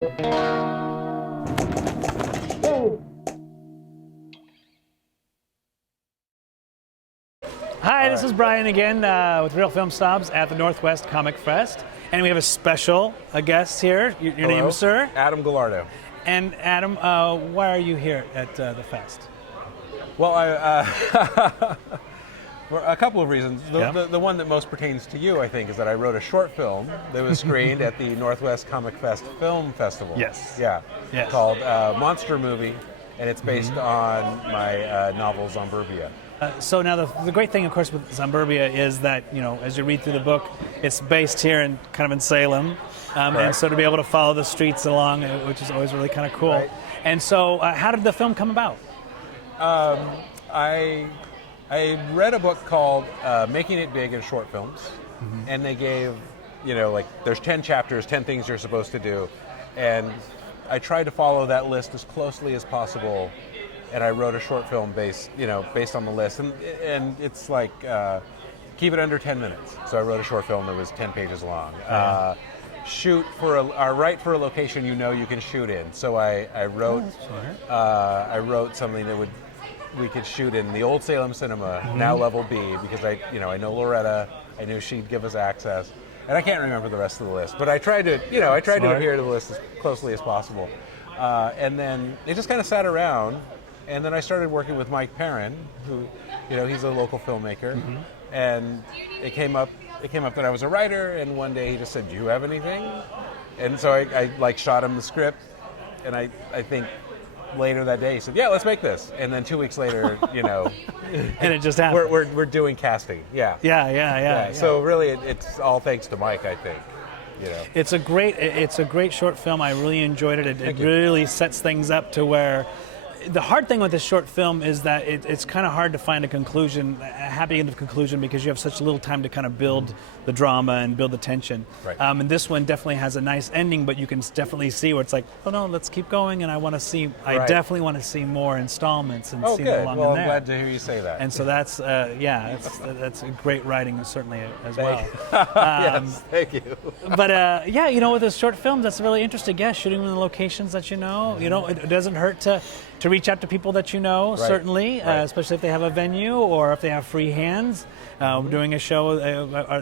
Hi, this is Bryan again with Reel Film Snobs at the Northwest Comic Fest. And we have a special guest here. Your name, sir? Adam Gallardo. And Adam, why are you here at the fest? Well, for a couple of reasons. The one that most pertains to you, I think, is that I wrote a short film that was screened at the Northwest Comic Fest Film Festival. Yes. Yeah. Yes. Called Monster Movie, and it's based on my novel Zomburbia. So now the great thing, of course, with Zomburbia is that, you know, as you read through the book, it's based here in kind of in Salem. And so to be able to follow the streets along, which is always really kind of cool. Right. And so how did the film come about? I read a book called Making It Big in Short Films, and they gave, you know, like there's 10 chapters, 10 things you're supposed to do, and I tried to follow that list as closely as possible, and I wrote a short film based on the list, and it's like keep it under 10 minutes. So I wrote a short film that was 10 pages long. Write for a location you can shoot in. So I wrote something that we could shoot in the old Salem Cinema, now Level B, because I know Loretta. I knew she'd give us access, and I can't remember the rest of the list, but I tried to adhere to the list as closely as possible. And then it just kind of sat around, and then I started working with Mike Perron, who, he's a local filmmaker, and it came up that I was a writer, and one day he just said, "Do you have anything?" And so I shot him the script, and I think later that day he said, "Yeah, let's make this." And then 2 weeks later, and it just happened. We're doing casting. Yeah. So really, it's all thanks to Mike, I think. It's a great short film. I really enjoyed it. It really sets things up to where. The hard thing with this short film is that it's kind of hard to find a happy end of conclusion, because you have such little time to kind of build the drama and build the tension. Right. And this one definitely has a nice ending, but you can definitely see where it's like, oh no, let's keep going, and I definitely want to see more installments and see them along in there. I'm glad to hear you say that. And so that's that's great writing certainly as well. Yes, thank you. But with this short film, that's really interesting. Yeah, shooting in the locations that it doesn't hurt to reach out to people that certainly, especially if they have a venue or if they have free hands. Doing a show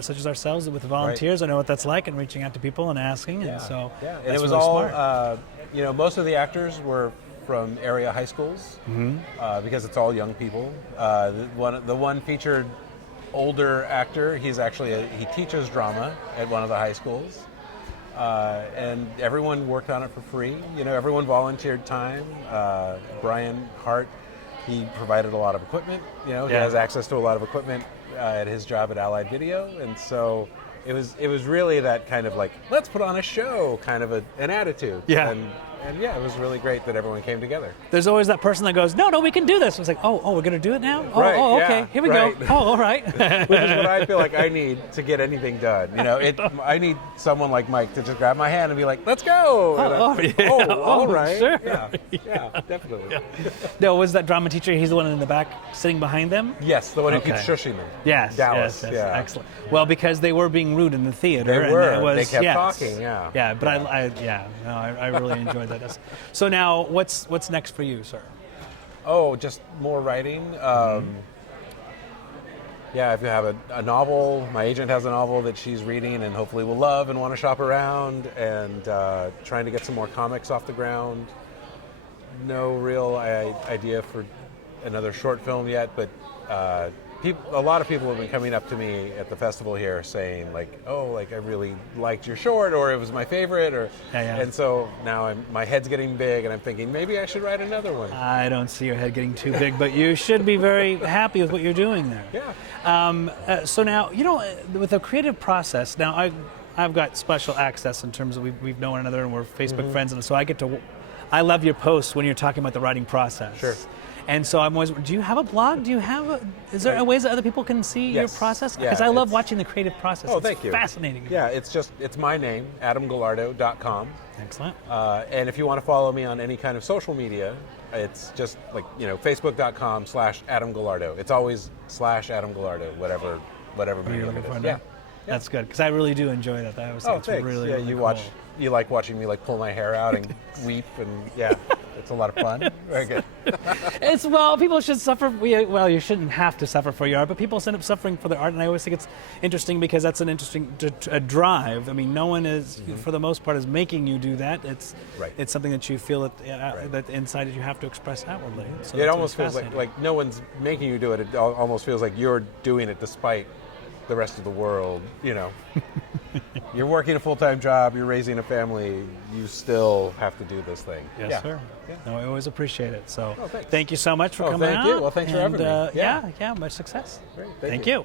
such as ourselves with volunteers, I know what that's like, and reaching out to people and asking. And so and it was really all smart. Most of the actors were from area high schools, because it's all young people. The one featured older actor, he teaches drama at one of the high schools. And everyone worked on it for free. Everyone volunteered time. Brian Hart, he provided a lot of equipment. He has access to a lot of equipment at his job at Allied Video, and so it was really that kind of like, let's put on a show kind of an attitude. Yeah. And it was really great that everyone came together. There's always that person that goes, no, we can do this. It's like, oh, we're going to do it now? Right, okay, here we go. Oh, all right. Which is what I feel like I need to get anything done. I need someone like Mike to just grab my hand and be like, let's go. All right. Sure. Yeah, definitely. Yeah. No, was that drama teacher, he's the one in the back sitting behind them? Yes, the one who keeps shushing them. Yes, Dallas. Yes, yeah. Excellent. Well, because they were being rude in the theater. They were. And it was, they kept talking, yeah. Yeah, but I really enjoyed that. So now, what's next for you, sir? Oh, just more writing. Yeah, if you have a novel, my agent has a novel that she's reading and hopefully will love and want to shop around, and trying to get some more comics off the ground. No real idea for another short film yet, but a lot of people have been coming up to me at the festival here saying like, oh, like I really liked your short, or it was my favorite, or and so now my head's getting big and I'm thinking maybe I should write another one. I don't see your head getting too big, but you should be very happy with what you're doing there. Yeah. So now, with the creative process, now I've got special access in terms of we've known one another and we're Facebook friends, and so I love your posts when you're talking about the writing process. Sure. And so I'm always, do you have a blog? Is there ways that other people can see your process? Because I love watching the creative process. Oh, thank you. Fascinating. Yeah, it's my name, AdamGallardo.com. Excellent. And if you want to follow me on any kind of social media, it's just like, Facebook.com/Adam Gallardo. It's always /Adam Gallardo, whatever media it is. Yeah. That's good, because I really do enjoy that. I always think it's thanks. really, yeah, really you cool. watch you like watching me like pull my hair out and weep, and yeah, it's a lot of fun. Very good. People should suffer. Well, you shouldn't have to suffer for your art, but people end up suffering for their art, and I always think it's interesting because that's an interesting drive. I mean, no one is, for the most part, is making you do that. It's something that you feel that inside you have to express outwardly. So it almost feels like no one's making you do it. It almost feels like you're doing it despite the rest of the world. You know, you're working a full-time job, you're raising a family, you still have to do this thing. Yes, sir. Yeah. No, I always appreciate it. So thank you so much for coming out. Thank you. Well, thanks for having me. Yeah, much success. Great. Thank you.